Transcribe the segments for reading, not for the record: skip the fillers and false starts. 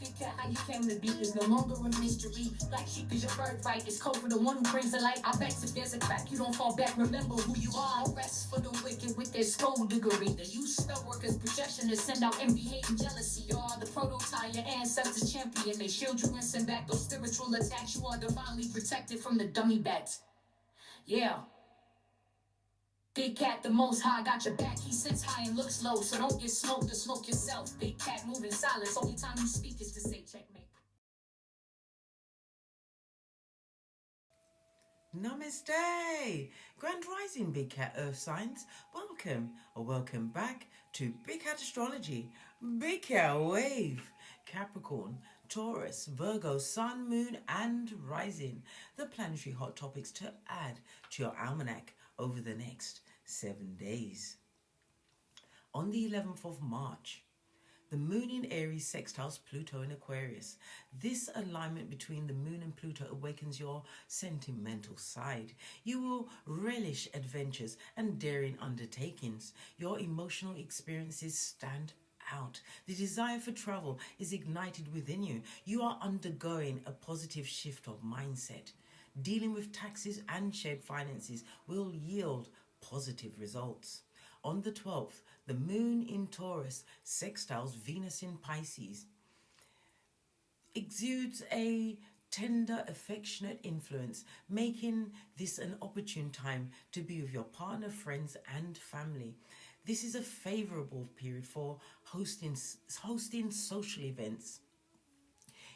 Big cat, how you came to be is no longer a mystery. Black sheep is your birthright. It's code for the one who brings the light. I bet if there's a crack, you don't fall back. Remember who you are. No rest for the wicked with their skullduggery. The use spell workers' projection to send out envy, hate, and jealousy. You are the prototype, your ancestors champion. They shield you and send back those spiritual attacks. You are divinely protected from the dummy bats. Yeah. Big cat, the most high, got your back. He sits high and looks low, so don't get smoked or smoke yourself. Big cat moving silence. Only time you speak is to say checkmate. Namaste! Grand Rising Big Cat Earth Signs. Welcome or welcome back to Big Cat Astrology. Big Cat Wave. Capricorn, Taurus, Virgo, Sun, Moon and Rising. The planetary hot topics to add to your almanac over the next 7 days. On the 11th of March, the Moon in Aries sextiles Pluto in Aquarius. This alignment between the Moon and Pluto awakens your sentimental side. You will relish adventures and daring undertakings. Your emotional experiences stand out. The desire for travel is ignited within you. You are undergoing a positive shift of mindset. Dealing with taxes and shared finances will yield positive results. On the 12th, the Moon in Taurus sextiles Venus in Pisces. Exudes a tender, affectionate influence, making this an opportune time to be with your partner, friends and family. This is a favourable period for hosting social events.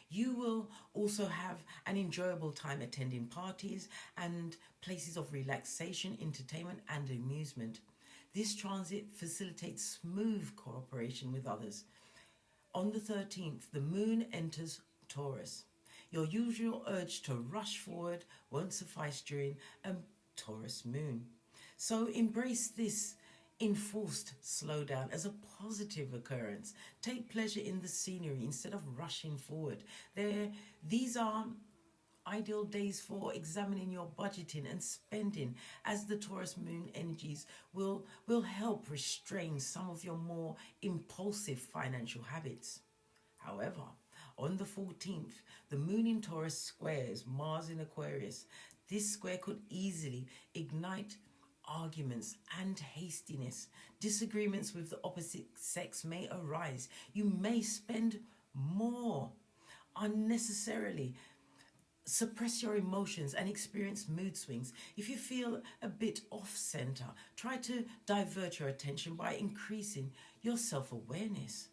You will also have an enjoyable time attending parties and places of relaxation, entertainment and amusement. This transit facilitates smooth cooperation with others. On the 13th, the Moon enters Taurus. Your usual urge to rush forward won't suffice during a Taurus moon. So embrace this enforced slowdown as a positive occurrence. Take pleasure in the scenery instead of rushing forward. These are ideal days for examining your budgeting and spending, as the Taurus moon energies will help restrain some of your more impulsive financial habits. However, on the 14th, the Moon in Taurus squares Mars in Aquarius. This square could easily ignite arguments and hastiness. Disagreements with the opposite sex may arise. You may spend more unnecessarily, suppress your emotions and experience mood swings. If you feel a bit off center, try to divert your attention by increasing your self-awareness.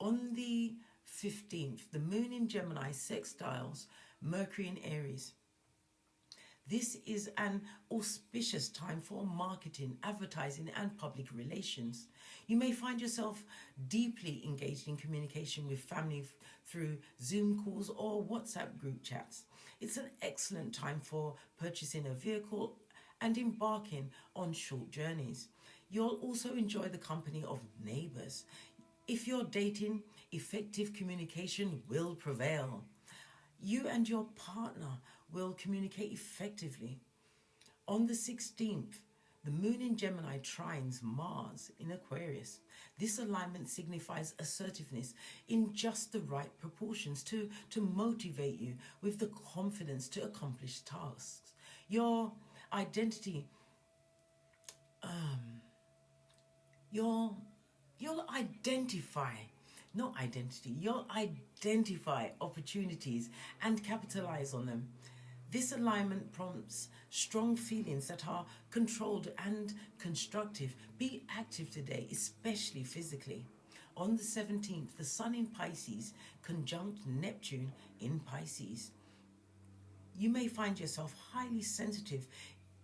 On the 15th, the Moon in Gemini sextiles Mercury in Aries. This is an auspicious time for marketing, advertising and public relations. You may find yourself deeply engaged in communication with family through Zoom calls or WhatsApp group chats. It's an excellent time for purchasing a vehicle and embarking on short journeys. You'll also enjoy the company of neighbours. If you're dating, effective communication will prevail. You and your partner will communicate effectively. On the 16th, the Moon in Gemini trines Mars in Aquarius. This alignment signifies assertiveness in just the right proportions to motivate you with the confidence to accomplish tasks. Your identity, you'll identify opportunities and capitalize on them. This alignment prompts strong feelings that are controlled and constructive. Be active today, especially physically. On the 17th, the Sun in Pisces conjunct Neptune in Pisces. You may find yourself highly sensitive.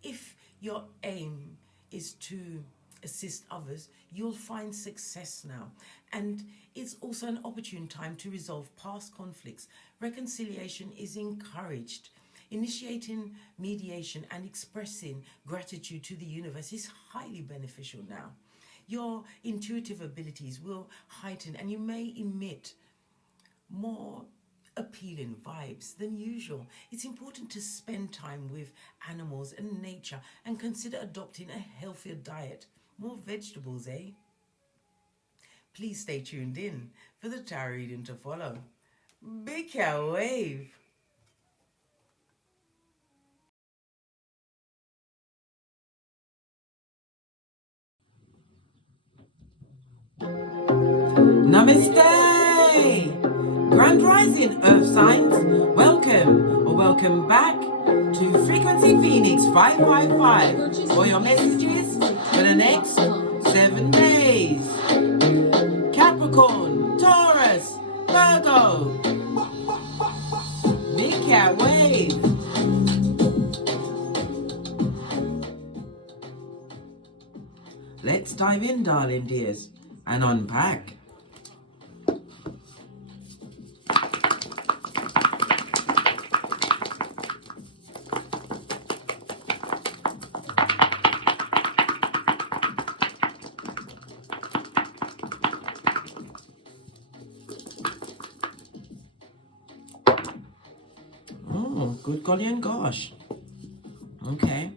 If your aim is to assist others, you'll find success now. And it's also an opportune time to resolve past conflicts. Reconciliation is encouraged. Initiating mediation and expressing gratitude to the universe is highly beneficial now. Your intuitive abilities will heighten and you may emit more appealing vibes than usual. It's important to spend time with animals and nature and consider adopting a healthier diet. More vegetables, eh? Please stay tuned in for the tarot reading to follow. Big cow wave. Namaste! Grand Rising Earth Signs, welcome or welcome back to Frequency Phoenix 555 for your messages for the next 7 days. Capricorn, Taurus, Virgo, Big Cat Wave. Let's dive in, darling dears, and unpack. Good golly and gosh. Okay.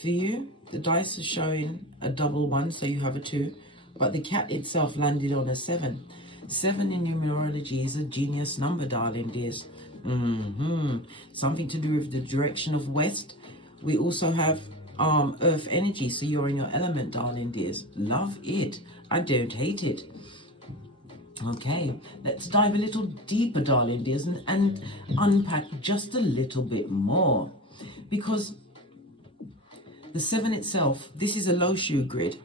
For you, the dice is showing a double 1, so you have a 2. But the cat itself landed on a 7. 7 in numerology is a genius number, darling dears. Something to do with the direction of west. We also have earth energy, so you're in your element, darling dears. Love it. I don't hate it. Okay, let's dive a little deeper, darling dears, and unpack just a little bit more. Because the 7 itself, this is a low shoe grid.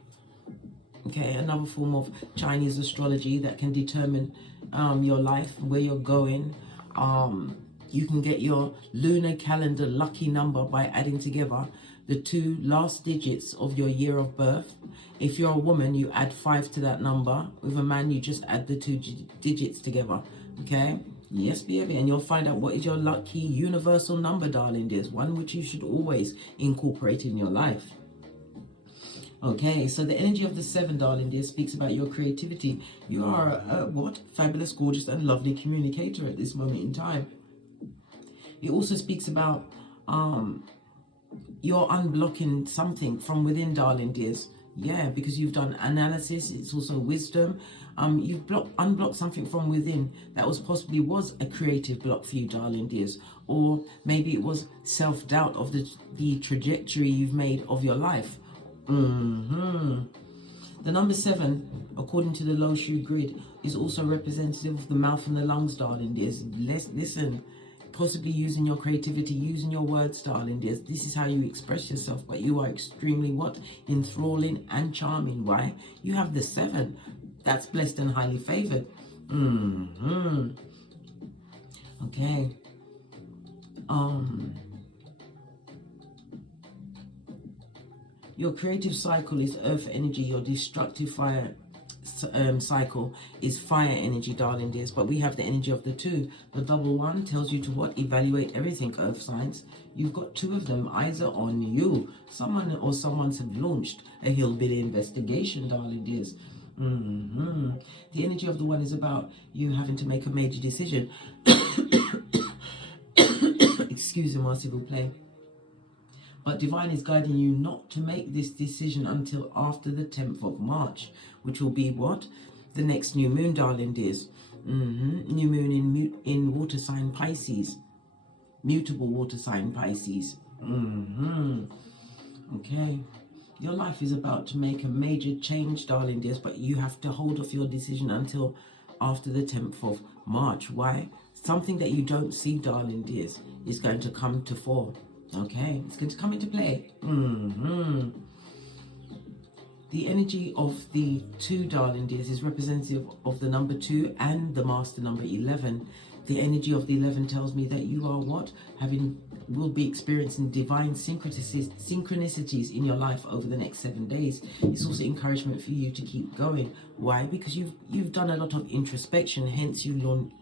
Okay, another form of Chinese astrology that can determine your life, where you're going. You can get your lunar calendar lucky number by adding together the 2 last digits of your year of birth. If you're a woman, you add 5 to that number. With a man, you just add the 2 digits together. Okay? Yes, baby. And you'll find out what is your lucky universal number, darling dears. One which you should always incorporate in your life. Okay, so the energy of the 7, darling dear, speaks about your creativity. You are a fabulous, gorgeous, and lovely communicator at this moment in time. It also speaks about you're unblocking something from within, darling dears. Yeah, because you've done analysis. It's also wisdom. You've unblocked something from within that possibly was a creative block for you, darling dears. Or maybe it was self-doubt of the trajectory you've made of your life. The number 7, according to the low shoe grid, is also representative of the mouth and the lungs, darling dears. Listen, possibly using your creativity, using your words, darling dears. This is how you express yourself, but you are extremely enthralling and charming. Why? You have the 7. That's blessed and highly favored. Okay. Your creative cycle is earth energy. Your destructive fire cycle is fire energy, darling dears. But we have the energy of the 2. The double 1 tells you to evaluate everything, earth signs. You've got 2 of them. Eyes are on you. Someone or someone's have launched a hillbilly investigation, darling dears. The energy of the 1 is about you having to make a major decision. Excuse me, s'il vous plaît. But Divine is guiding you not to make this decision until after the 10th of March, which will be what? The next new moon, darling dears. New moon in water sign Pisces. Mutable water sign Pisces. Okay. Your life is about to make a major change, darling dears, but you have to hold off your decision until after the 10th of March. Why? Something that you don't see, darling dears, is going to come to fore. Okay, it's going to come into play. The energy of the 2, darling dears, is representative of the number 2 and the master number 11. The energy of the 11 tells me that you are will be experiencing divine synchronicities in your life over the next 7 days. It's also encouragement for you to keep going. Why? Because you've done a lot of introspection, hence you launched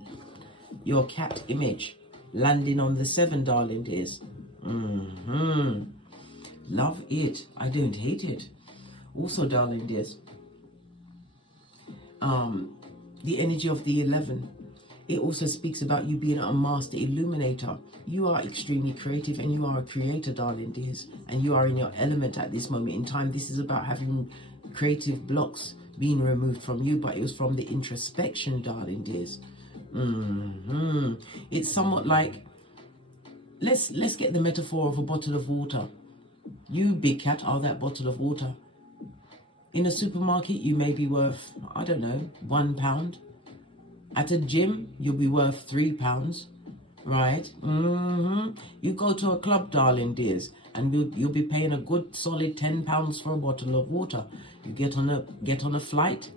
your cat image landing on the 7, darling dears. Love it. I don't hate it. Also, darling dears, the energy of the 11, it also speaks about you being a master illuminator. You are extremely creative and you are a creator, darling dears, and you are in your element at this moment in time. This is about having creative blocks being removed from you, but it was from the introspection, darling dears. It's somewhat like, let's get the metaphor of a bottle of water. You, big cat, are that bottle of water. In a supermarket, you may be worth, I don't know, £1. At a gym, you'll be worth £3, right? You go to a club, darling dears, and you'll be paying a good solid £10 for a bottle of water. You get on a flight,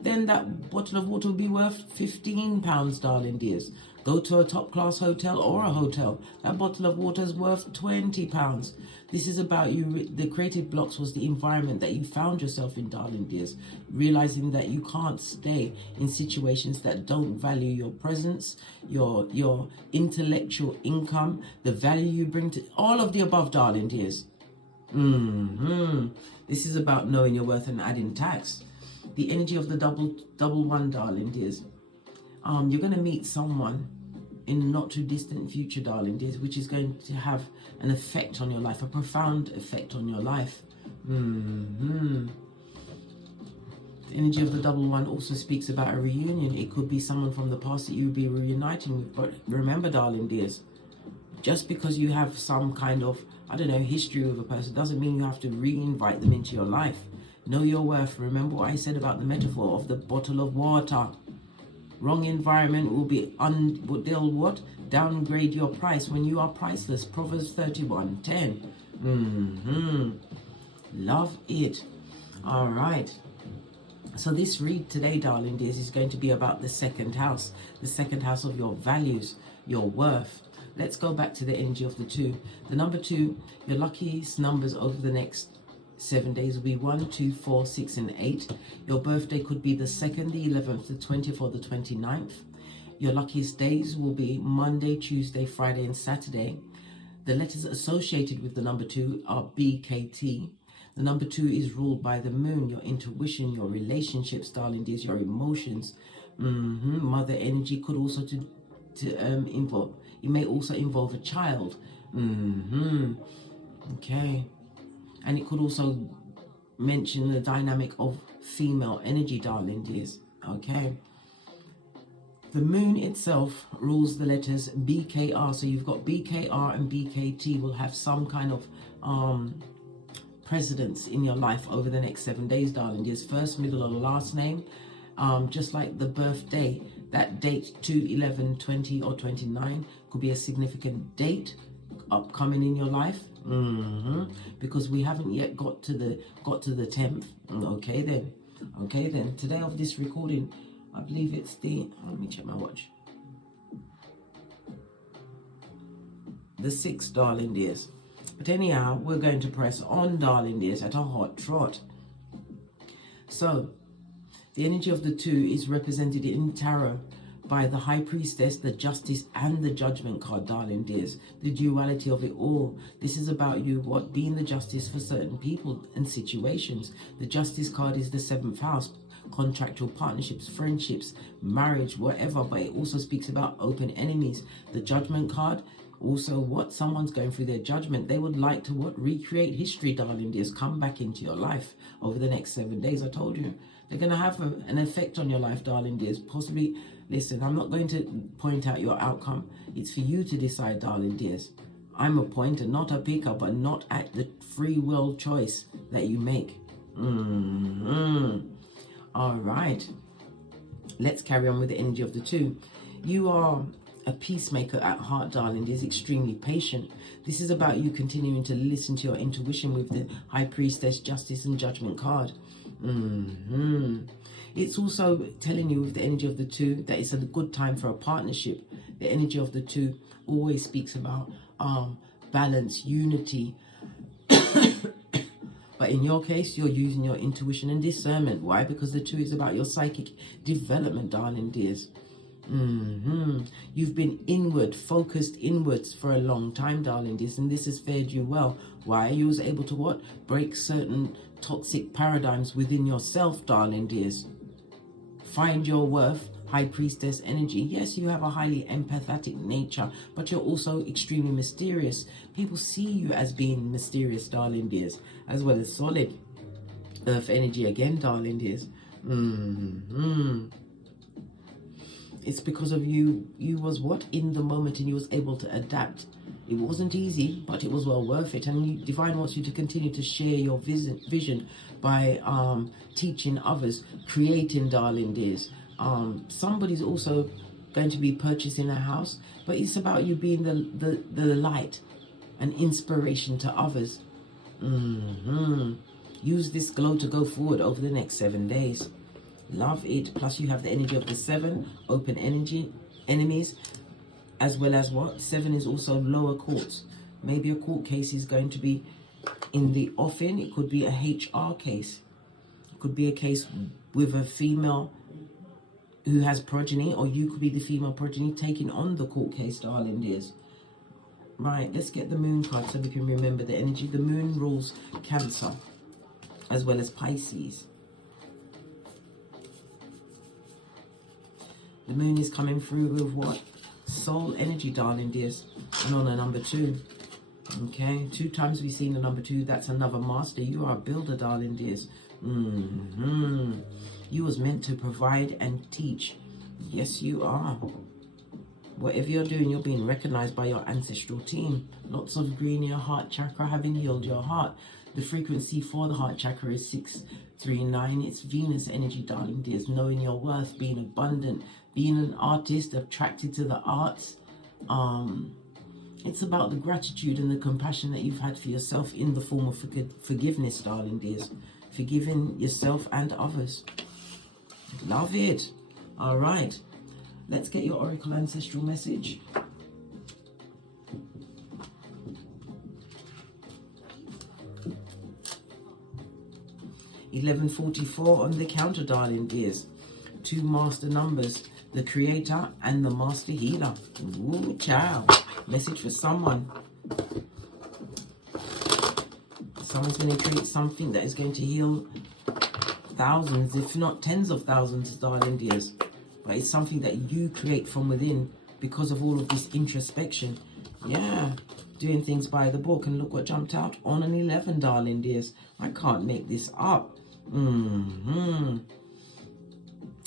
then that bottle of water will be worth £15, darling dears. Go to a top class hotel or a hotel, that bottle of water is worth £20. This is about you. The creative blocks was the environment that you found yourself in, darling dears. Realizing that you can't stay in situations that don't value your presence, your intellectual income, the value you bring to all of the above, darling dears. This is about knowing your worth and adding tax. The energy of the double one, darling dears. You're going to meet someone in the not too distant future, darling dears, which is going to have an effect on your life, a profound effect on your life. The energy of the double one also speaks about a reunion. It could be someone from the past that you'll be reuniting with. But remember, darling dears, just because you have some kind of, I don't know, history with a person doesn't mean you have to re-invite them into your life. Know your worth. Remember what I said about the metaphor of the bottle of water. Wrong environment they'll what? Downgrade your price when you are priceless. Proverbs 31:10. Love it. All right. So this read today, darling dears, is going to be about the second house. The second house of your values, your worth. Let's go back to the energy of the 2. The number 2, your luckiest numbers over the next 7 days will be 1, 2, 4, 6, and 8. Your birthday could be the 2nd, the 11th, the 20th, or the 29th. Your luckiest days will be Monday, Tuesday, Friday, and Saturday. The letters associated with the number 2 are BKT. The number 2 is ruled by the moon, your intuition, your relationships, darling dears, your emotions. Mother energy could also involve. It may also involve a child. Okay. And it could also mention the dynamic of female energy, darling dears. Okay. The moon itself rules the letters BKR. So you've got BKR and BKT will have some kind of precedence in your life over the next 7 days, darling dears. First, middle, or last name. Just like the birthday, that date 2, 11, 20, or 29 could be a significant date upcoming in your life. Because we haven't yet got to the 10th. Okay then today of this recording, I believe it's the, let me check my watch, the 6th, darling dears. But anyhow, we're going to press on, darling dears, at a hot trot. So the energy of the 2 is represented in tarot by the High Priestess, the Justice, and the Judgment card, darling dears. The duality of it all. This is about you, being the justice for certain people and situations. The Justice card is the 7th house, contractual partnerships, friendships, marriage, whatever, but it also speaks about open enemies. The Judgment card, also someone's going through their judgment. They would like to recreate history, darling dears. Come back into your life over the next 7 days. I told you. They're going to have an effect on your life, darling dears. Possibly, listen, I'm not going to point out your outcome. It's for you to decide, darling dears. I'm a pointer, not a picker, but not at the free will choice that you make. All right. Let's carry on with the energy of the 2. You are a peacemaker at heart, darling dears, extremely patient. This is about you continuing to listen to your intuition with the High Priestess, Justice, and Judgment card. It's also telling you with the energy of the 2 that it's a good time for a partnership. The energy of the 2 always speaks about balance, unity. But in your case, you're using your intuition and discernment. Why? Because the 2 is about your psychic development, darling dears. You've been focused inwards for a long time, darling dears, and this has fared you well. Why? You was able to break certain toxic paradigms within yourself, darling dears. Find your worth, High Priestess energy. Yes, you have a highly empathetic nature, but you're also extremely mysterious. People see you as being mysterious, darling dears, as well as solid Earth energy again, darling dears. It's because of you. You was what? In the moment, and you was able to adapt. It wasn't easy, but it was well worth it. And Divine wants you to continue to share your vision by teaching others, creating, darling dears. Somebody's also going to be purchasing a house, but it's about you being the light and inspiration to others. Use this glow to go forward over the next 7 days. Love it. Plus you have the energy of the 7, open energy, enemies, as well as what? 7 is also lower courts. Maybe a court case is going to be in the offing. It could be a HR case. It could be a case with a female who has progeny, or you could be the female progeny taking on the court case, darling dears. Right, let's get the moon card so we can remember the energy. The moon rules Cancer as well as Pisces. The moon is coming through with what? Soul energy, darling dears. And on a number 2. Okay, 2 times we've seen the number 2. That's another master. You are a builder, darling dears. You was meant to provide and teach. Yes, you are. Whatever you're doing, you're being recognized by your ancestral team. Lots of green in your heart chakra, having healed your heart. The frequency for the heart chakra is 639. It's Venus energy, darling dears. Knowing your worth, being abundant, being an artist, attracted to the arts. It's about the gratitude and the compassion that you've had for yourself in the form of forgiveness, darling dears. Forgiving yourself and others. Love it. All right. Let's get your Oracle Ancestral message. $11.44 on the counter, darling dears. 2 master numbers, the creator and the master healer. Ooh, ciao. Message for someone. Someone's going to create something that is going to heal thousands, if not tens of thousands, darling dears. But it's something that you create from within because of all of this introspection. Yeah, doing things by the book. And look what jumped out on an 11, darling dears. I can't make this up.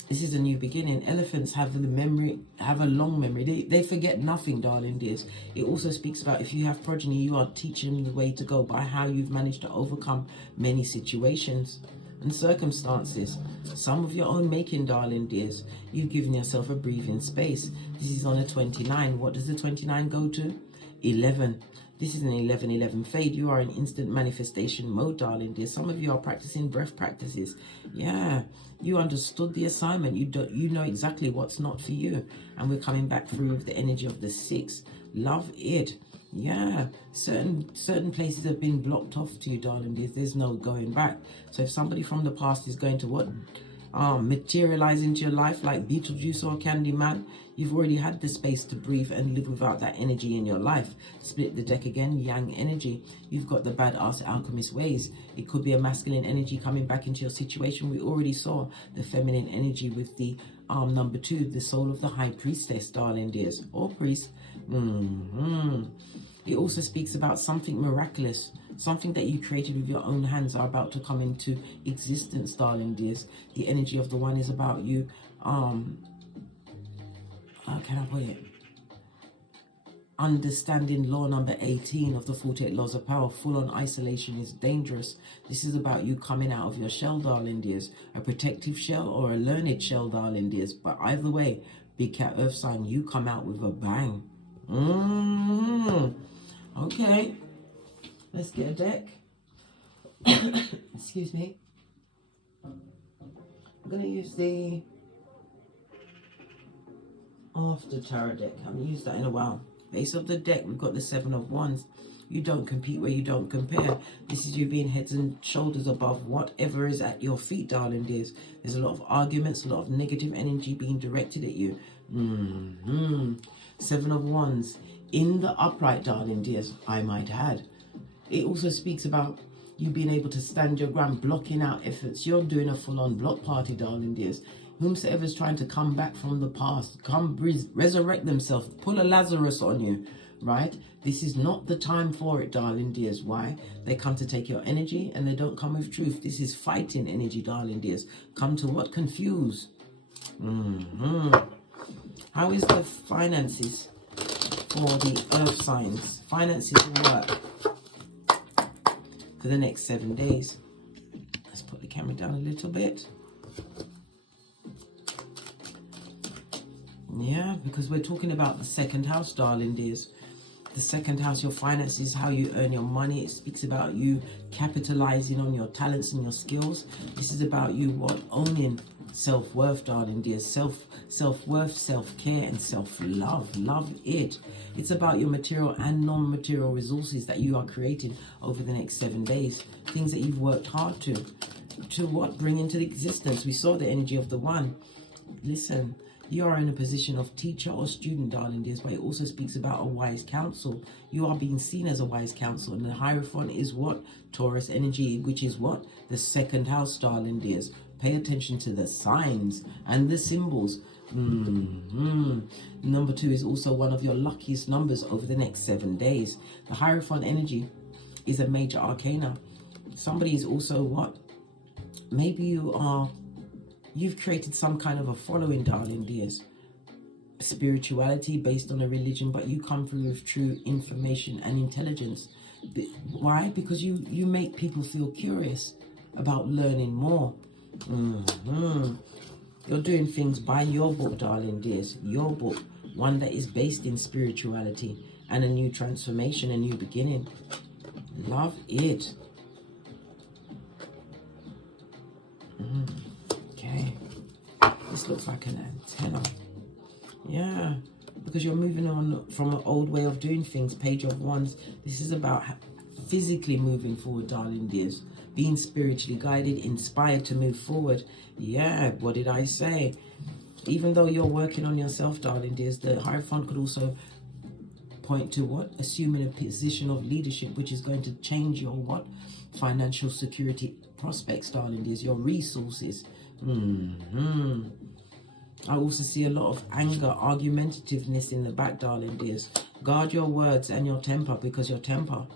This is a new beginning. Elephants have the memory, have a long memory. They forget nothing, darling dears. It also speaks about if you have progeny, you are teaching the way to go by how you've managed to overcome many situations and circumstances. Some of your own making, darling dears. You've given yourself a breathing space. This is on a 29. What does the 29 go to? 11. This is an 11-11 fade. You are in instant manifestation mode, darling dear. Some of you are practicing breath practices. Yeah, you understood the assignment. You know exactly what's not for you. And we're coming back through with the energy of the 6. Love it. Yeah, certain places have been blocked off to you, darling dears. There's no going back. So if somebody from the past is going to what? Materialize into your life like Beetlejuice or Candyman, you've already had the space to breathe and live without that energy in your life. Split the deck again, yang energy. You've got the badass alchemist ways. It could be a masculine energy coming back into your situation. We already saw the feminine energy with the number 2, the soul of the high priestess, darling dears, or priest. It also speaks about something miraculous, something that you created with your own hands are about to come into existence, darling dears. The energy of the 1 is about you, how can I put it? Understanding law number 18 of the 48 laws of power. Full-on isolation is dangerous. This is about you coming out of your shell, darling dears. A protective shell or a learned shell, darling dears. But either way, big cat earth sign, you come out with a bang. Okay, let's get a deck. Excuse me. I'm going to use the aTarot deck. I haven't used that in a while. Base of the deck, we've got the 7 of Wands. You don't compete where you don't compare. This is you being heads and shoulders above whatever is at your feet, darling dears. There's a lot of arguments, a lot of negative energy being directed at you. 7 of Wands. In the upright, darling dears, I might add. It also speaks about you being able to stand your ground, blocking out efforts. You're doing a full-on block party, darling dears. Whomsoever's trying to come back from the past, come resurrect themselves, pull a Lazarus on you. right? This is not the time for it, darling dears. Why? They come to take your energy and they don't come with truth. This is fighting energy, darling dears. Come to what? Confuse. How is the finances for the earth signs? Finances and work for the next 7 days. Let's put the camera down a little bit. Yeah, because we're talking about the second house, darling dears. The second house, your finances, how you earn your money. It speaks about you capitalizing on your talents and your skills. This is about you, what? Owning self-worth, darling dears. Self-worth, self-care, and self-love. Love it. It's about your material and non-material resources that you are creating over the next 7 days. Things that you've worked hard to what? Bring into existence. We saw the energy of the one. Listen. You are in a position of teacher or student, darling dears, but it also speaks about a wise counsel. You are being seen as a wise counsel, and the Hierophant is what? Taurus energy, which is what? The second house, darling dears. Pay attention to the signs and the symbols. Number 2 is also one of your luckiest numbers over the next 7 days. The Hierophant energy is a major arcana. Somebody is also what? Maybe you've created some kind of a following, darling dears. Spirituality based on a religion, but you come through with true information and intelligence. Why? Because you make people feel curious about learning more. You're doing things by your book, darling dears. Your book. One that is based in spirituality and a new transformation, a new beginning. Love it. This looks like an antenna. Yeah, because you're moving on from an old way of doing things. Page of Wands. This is about physically moving forward, darling dears. Being spiritually guided, inspired to move forward. Yeah, what did I say? Even though you're working on yourself, darling dears, the Hierophant could also point to what? Assuming a position of leadership, which is going to change your what? Financial security prospects, darling dears. Your resources. I also see a lot of anger, argumentativeness in the back, darling dears. Guard your words and your temper, because your temper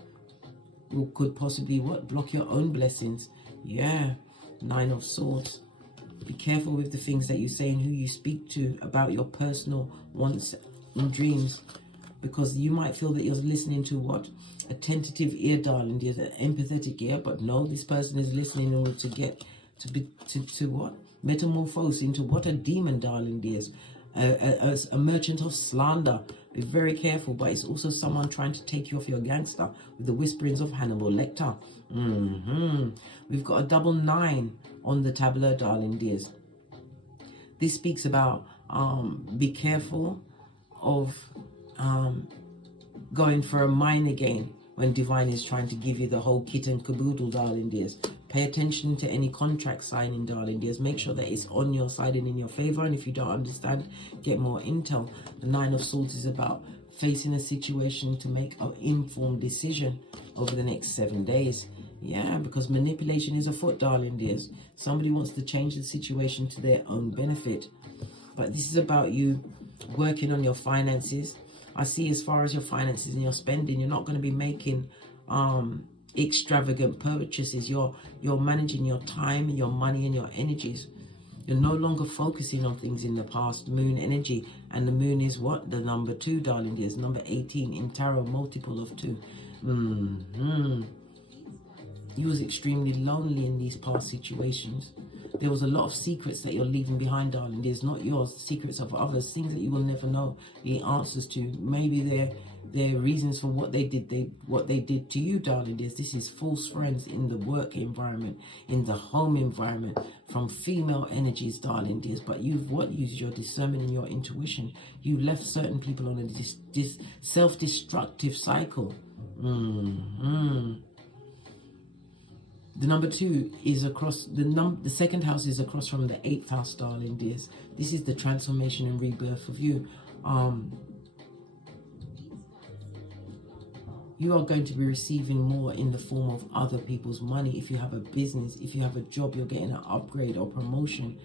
could possibly what? Block your own blessings. Yeah. 9 of Swords. Be careful with the things that you say and who you speak to about your personal wants and dreams, because you might feel that you're listening to what? A tentative ear, darling dears, an empathetic ear, but no, this person is listening in order to get to what? Metamorphose into what? A demon, darling dears. A merchant of slander. Be very careful, but it's also someone trying to take you off your gangster with the whisperings of Hannibal Lecter. We've got a double 9 on the tableau, darling dears. This speaks about be careful of going for a minor gain when divine is trying to give you the whole kit and caboodle, darling dears. Pay attention to any contract signing, darling dears. Make sure that it's on your side and in your favor. And if you don't understand, get more intel. The 9 of Swords is about facing a situation to make an informed decision over the next 7 days. Yeah, because manipulation is afoot, darling dears. Somebody wants to change the situation to their own benefit. But this is about you working on your finances. I see, as far as your finances and your spending, you're not going to be making extravagant purchases. You're managing your time, your money, and your energies. You're no longer focusing on things in the past. Moon energy, and the moon is what? The number 2, darling dears. Number 18 in tarot, multiple of 2. You was extremely lonely in these past situations. There was a lot of secrets that you're leaving behind, darling. There's not yours, secrets of others, things that you will never know the answers to. Maybe they're reasons for what they did to you, darling. This is false friends in the work environment, in the home environment, from female energies, darling dears. But you've used your discernment and your intuition. You left certain people on a self-destructive cycle. The number 2 is across the second house is across from the 8th house, darling dears. This is the transformation and rebirth of you. You are going to be receiving more in the form of other people's money. If you have a business, if you have a job, you're getting an upgrade or promotion.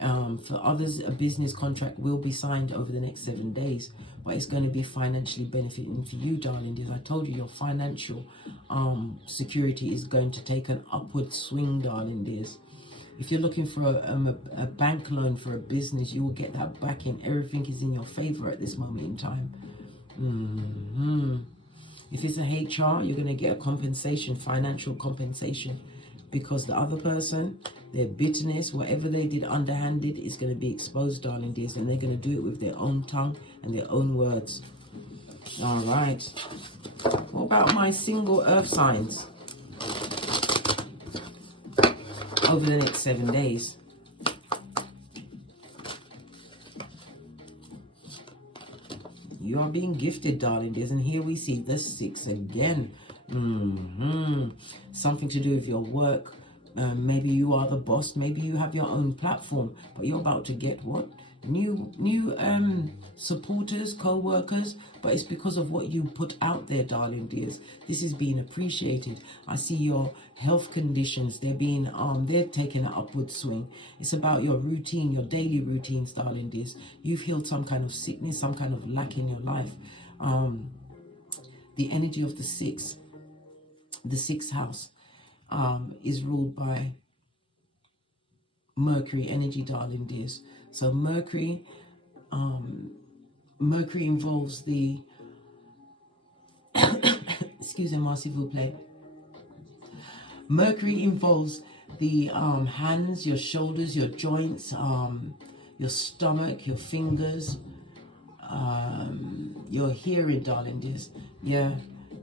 For others, a business contract will be signed over the next 7 days, but it's going to be financially benefiting for you, darling dears. I told you your financial security is going to take an upward swing, darling dears. If you're looking for a bank loan for a business, you will get that back in. Everything is in your favor at this moment in time. If it's a HR, you're going to get a compensation, financial compensation, because the other person, their bitterness, whatever they did underhanded, is going to be exposed, darling dears, and they're going to do it with their own tongue and their own words. All right. What about my single earth signs over the next 7 days? You are being gifted, darling dears, and here we see the 6 again. Something to do with your work. Maybe you are the boss. Maybe you have your own platform, but you're about to get what? New supporters, co-workers, but it's because of what you put out there, darling dears. This is being appreciated. I see your health conditions, they're taking an upward swing. It's about your routine, your daily routines, darling dears. You've healed some kind of sickness, some kind of lack in your life. The energy of the sixth house is ruled by Mercury energy, darling dears. So Mercury involves the excusez-moi s'il vous plaît. Mercury involves the hands, your shoulders, your joints, your stomach, your fingers, your hearing, darling dears. Yeah.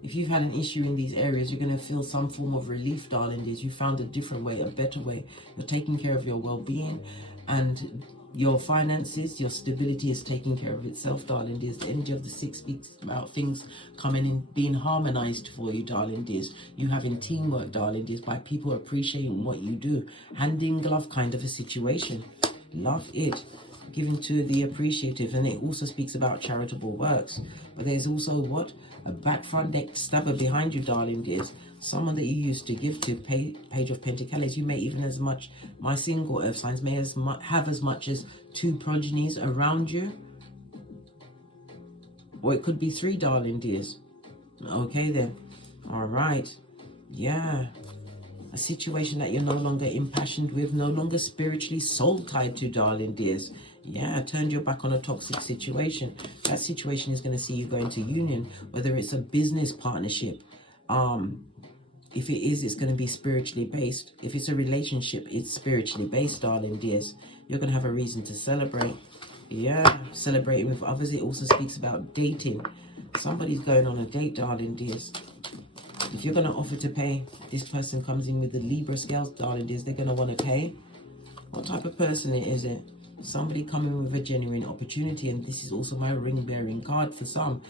If you've had an issue in these areas, you're going to feel some form of relief, darling dears. You found a different way, a better way. You're taking care of your well-being, and your finances, your stability is taking care of itself, darling dears. The energy of the 6 speaks about things coming in, being harmonized for you, darling dears. You having teamwork, darling dears, by people appreciating what you do. Hand in glove kind of a situation. Love it. Given to the appreciative, and it also speaks about charitable works. But there's also what? A back front deck stabber behind you, darling dears. Someone that you used to give to, Page of Pentacles. You may even as much, my single earth signs may have as much as 2 progenies around you. Or it could be 3, darling dears. Okay then. All right. Yeah. A situation that you're no longer impassioned with, no longer spiritually soul tied to, darling dears. Yeah, turned your back on a toxic situation. That situation is going to see you go into union, whether it's a business partnership. If it is, it's going to be spiritually based. If it's a relationship, it's spiritually based, darling dears. You're going to have a reason to celebrate. Yeah, celebrating with others. It also speaks about dating. Somebody's going on a date, darling dears. If you're going to offer to pay, this person comes in with the Libra scales, darling dears. They're going to want to pay. What type of person is it? Somebody coming with a genuine opportunity, and this is also my ring-bearing card for some.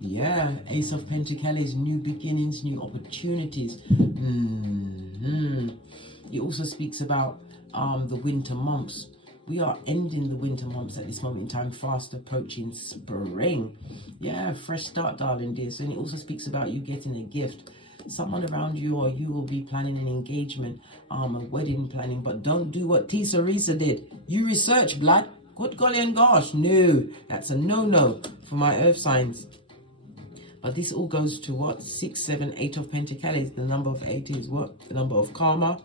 Yeah, Ace of Pentacles, new beginnings, new opportunities. It also speaks about the winter months. We are ending the winter months at this moment in time, fast approaching spring. Yeah, fresh start, darling dears. And it also speaks about you getting a gift. Someone around you, or you will be planning an engagement, a wedding planning, but don't do what Tisa Risa did. You research, blood. Good golly and gosh, no, that's a no-no for my earth signs. But this all goes to what? 6, 7, 8 of Pentacles. The number of 8 is what? The number of karma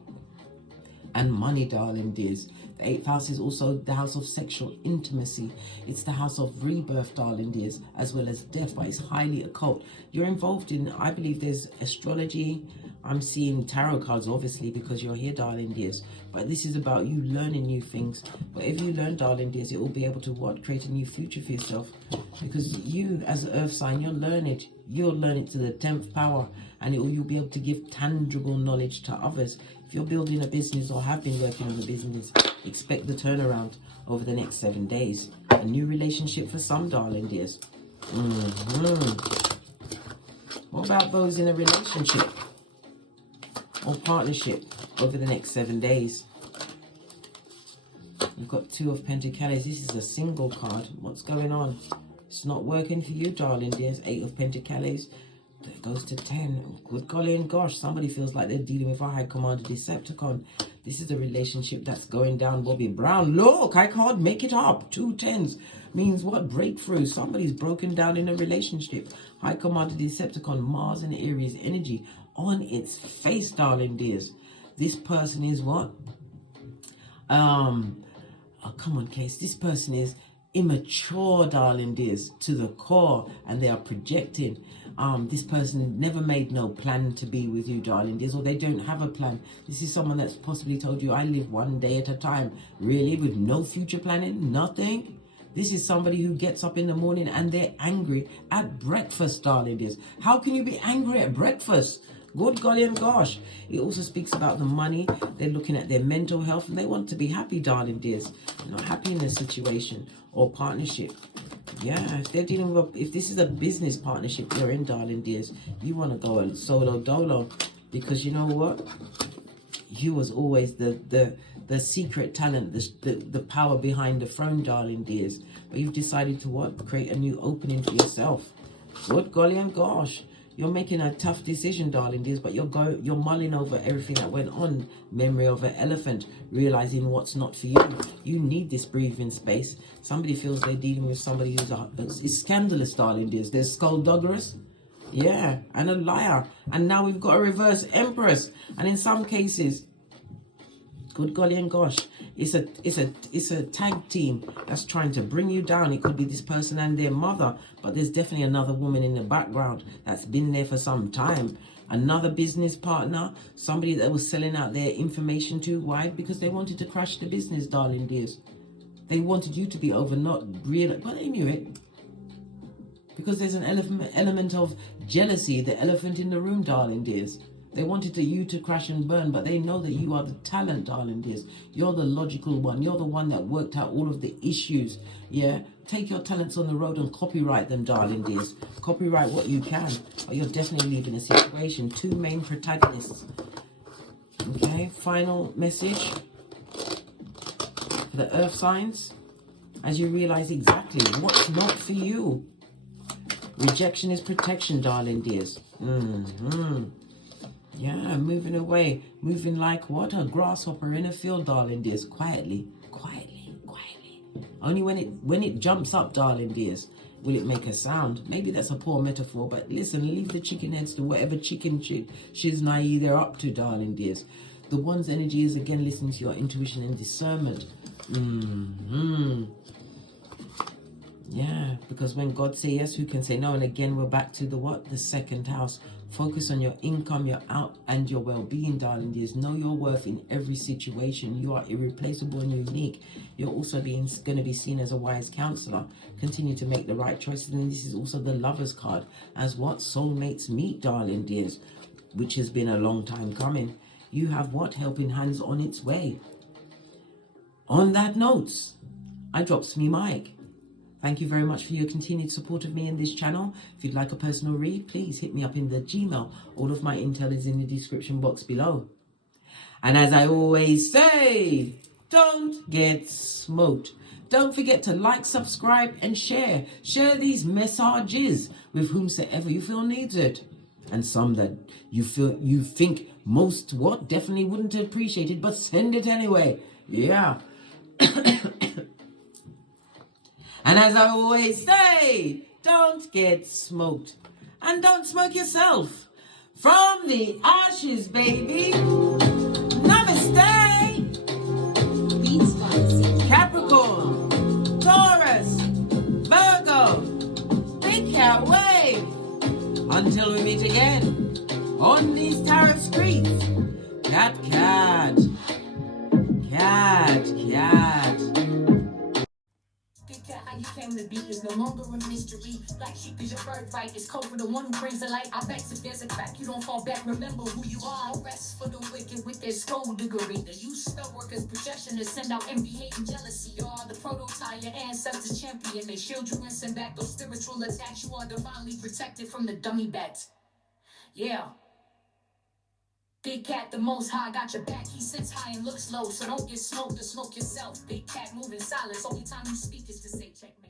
and money, darling dears. The 8th house is also the house of sexual intimacy. It's the house of rebirth, darling dears, as well as death, but it's highly occult. You're involved in, I believe there's astrology. I'm seeing tarot cards, obviously, because you're here, darling dears. But this is about you learning new things. Whatever you learn, darling dears, it will be able to what? Create a new future for yourself. Because you, as an earth sign, you'll learn it. You'll learn it to the 10th power. And you'll be able to give tangible knowledge to others. If you're building a business or have been working on a business, expect the turnaround over the next 7 days. A new relationship for some, darling dears. What about those in a relationship or partnership over the next 7 days? You've got 2 of Pentacles. This is a single card. What's going on? It's not working for you, darling dears. 8 of Pentacles. There goes to 10. Good golly and gosh, somebody feels like they're dealing with a high commander Decepticon. This is a relationship that's going down Bobby Brown. Look, I can't make it up. 2 10s means what? Breakthrough. Somebody's broken down in a relationship. High Commander Decepticon, Mars and Aries energy on its face, darling dears. This person is what? Oh, come on, Case. This person is immature, darling dears, to the core, and they are projecting. This person never made no plan to be with you, darling dears, or they don't have a plan. This is someone that's possibly told you, I live one day at a time. Really? With no future planning? Nothing? This is somebody who gets up in the morning and they're angry at breakfast, darling dears. How can you be angry at breakfast? Good golly and gosh. It also speaks about the money. They're looking at their mental health and they want to be happy, darling dears. They're not happy in a situation or partnership. Yeah, if they're dealing with, if this is a business partnership you're in, darling dears, you want to go solo dolo, because you know what? You was always the secret talent, the power behind the throne, darling dears. But you've decided to what? Create a new opening for yourself. Good golly and gosh. You're making a tough decision, darling dears, but you're mulling over everything that went on. Memory of an elephant, realizing what's not for you. You need this breathing space. Somebody feels they're dealing with somebody who's scandalous, darling dears. They're skullduggerous, yeah, and a liar. And now we've got a reverse empress. And in some cases, good golly and gosh, it's a tag team that's trying to bring you down. It could be this person and their mother, but there's definitely another woman in the background that's been there for some time. Another business partner, somebody that was selling out their information to. Why? Because they wanted to crash the business, darling dears. They wanted you to be over, not real, but they knew it. Because there's an element of jealousy, the elephant in the room, darling dears. They wanted you to crash and burn, but they know that you are the talent, darling dears. You're the logical one. You're the one that worked out all of the issues. Yeah, take your talents on the road and copyright them, darling dears. Copyright what you can, but you're definitely leaving a situation. 2 main protagonists. Okay, final message for the earth signs. As you realize exactly what's not for you. Rejection is protection, darling dears. Yeah, moving away. Moving like what? A grasshopper in a field, darling dears. Quietly, quietly, quietly. Only when it jumps up, darling dears, will it make a sound. Maybe that's a poor metaphor, but listen, leave the chicken heads to whatever chicken shiznai they're up to, darling dears. The one's energy is again listening to your intuition and discernment. Yeah, because when God say yes, who can say no? And again, we're back to the what? The second house. Focus on your income, your out, and your well-being, darling dears. Know your worth in every situation. You are irreplaceable and unique. You're also going to be seen as a wise counselor. Continue to make the right choices. And this is also the Lover's card. As what? Soulmates meet, darling dears, which has been a long time coming. You have what? Helping hands on its way. On that note, I drops me mic. Thank you very much for your continued support of me in this channel. If you'd like a personal read, please hit me up in the Gmail. All of my intel is in the description box below. And as I always say, don't get smoked. Don't forget to like, subscribe, and share. Share these messages with whomsoever you feel needs it. And some that you think most what definitely wouldn't appreciate it, but send it anyway. Yeah. And as I always say, don't get smoked. And don't smoke yourself. From the ashes, baby. Namaste. Capricorn, Taurus, Virgo, Big Cat Wave. Until we meet again on these tarot streets. Cat, cat. Cat, cat. How you came to be is no longer a mystery. Black sheep is your birthright. It's code for the one who brings the light. I bet if there's a crack, you don't fall back. Remember who you are. No rest for the wicked with their skullduggery. The use spell workers' projection to send out envy, hate, and jealousy. You are the prototype, your ancestors champion. They shield you and send back those spiritual attacks. You are divinely protected from the dummy bats. Yeah. Big Cat, the most high, got your back. He sits high and looks low, so don't get smoked or smoke yourself. Big Cat moving silence. Only time you speak is to say checkmate.